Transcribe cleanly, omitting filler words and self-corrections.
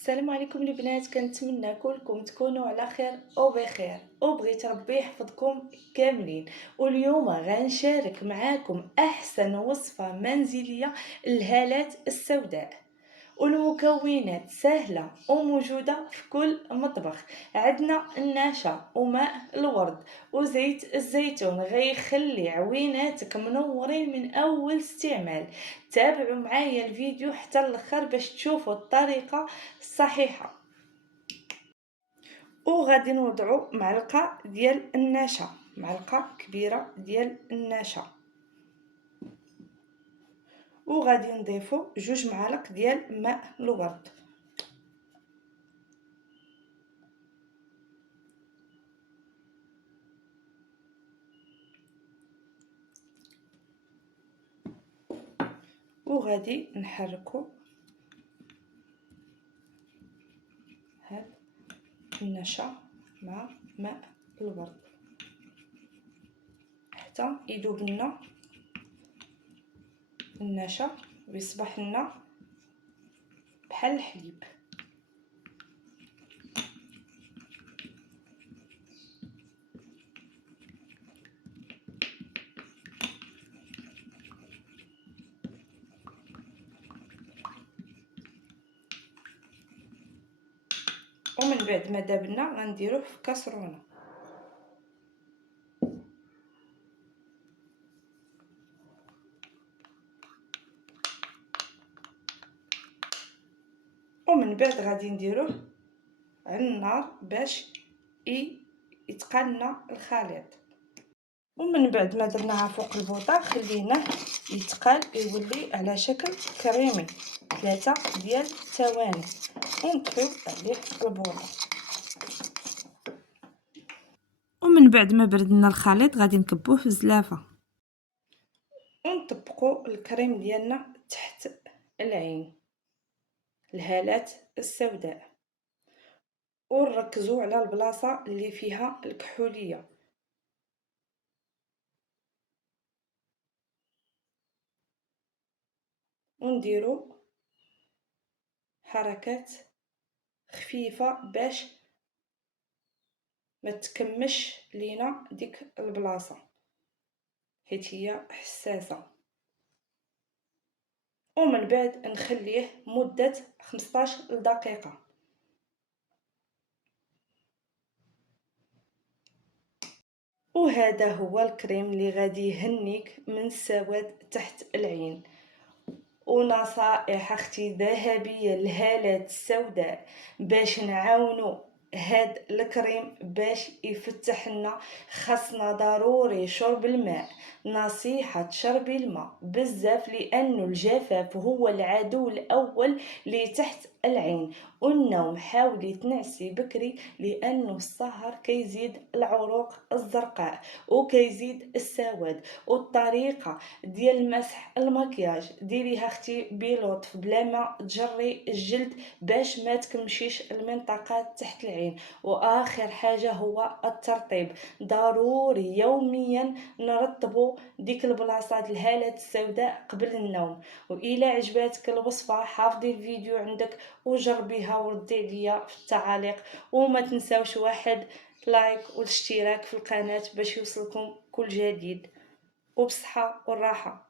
السلام عليكم البنات، كنتمنى كلكم تكونوا على خير وبخير وبغيت ربي يحفظكم كاملين. واليوم غنشارك معاكم احسن وصفة منزلية للهالات السوداء، والمكونات سهلة وموجودة في كل مطبخ. عندنا النشا وماء الورد وزيت الزيتون غيخلي عويناتك منورين من اول استعمال. تابعوا معايا الفيديو حتى الاخر باش تشوفوا الطريقة الصحيحة. وغادي نوضعوا معلقة ديال النشا، معلقة كبيرة ديال النشا، وغادي نضيفوا 2 معالق ديال ماء الورد، وغادي نحركوا هاد النشا مع ماء الورد حتى يذوب لنا النشا ويصبح لنا بحال الحليب. ومن بعد ما دابنا غنديروه في كاسرونه. ومن بعد غادي نديروه على النار باش يتقلنا الخليط. ومن بعد ما درناها فوق البوطه خليناه يتقال يولي على شكل كريمي 3 ديال الثواني ونطفيو عليه البوطه. ومن بعد ما بردنا الخليط غادي نكبوه في الزلافه ونطبقوا الكريم ديالنا تحت العين الهالات السوداء، ونركزوا على البلاصه اللي فيها الكحوليه. ونديروا حركات خفيفه باش ما تكمش لينا ديك البلاصه حيت هي حساسه. ومن بعد نخليه مده 15 دقيقه. وهذا هو الكريم اللي غادي يهنيك من السواد تحت العين. ونصائح اختي ذهبيه للهالات السوداء باش نعاونوا هاد الكريم باش يفتح لنا. خاصنا ضروري شرب الماء، نصيحة شربي الماء بزاف لانه الجفاف هو العدو الاول لتحت العين. والنوم حاولي تنعسي بكري لانه السهر كيزيد العروق الزرقاء وكيزيد السواد. والطريقة ديال مسح المكياج ديريها اختي بلطف بلا ما تجري الجلد باش ما تكمشيش المنطقة تحت العين. واخر حاجة هو الترطيب، ضروري يوميا نرطبوا ديك البلاصات الهالات السوداء قبل النوم. والى عجباتك الوصفة حافظي الفيديو عندك وجربيها وردي عليا في التعاليق. وما تنساوش واحد لايك والاشتراك في القناة باش يوصلكم كل جديد، وبصحة والراحة.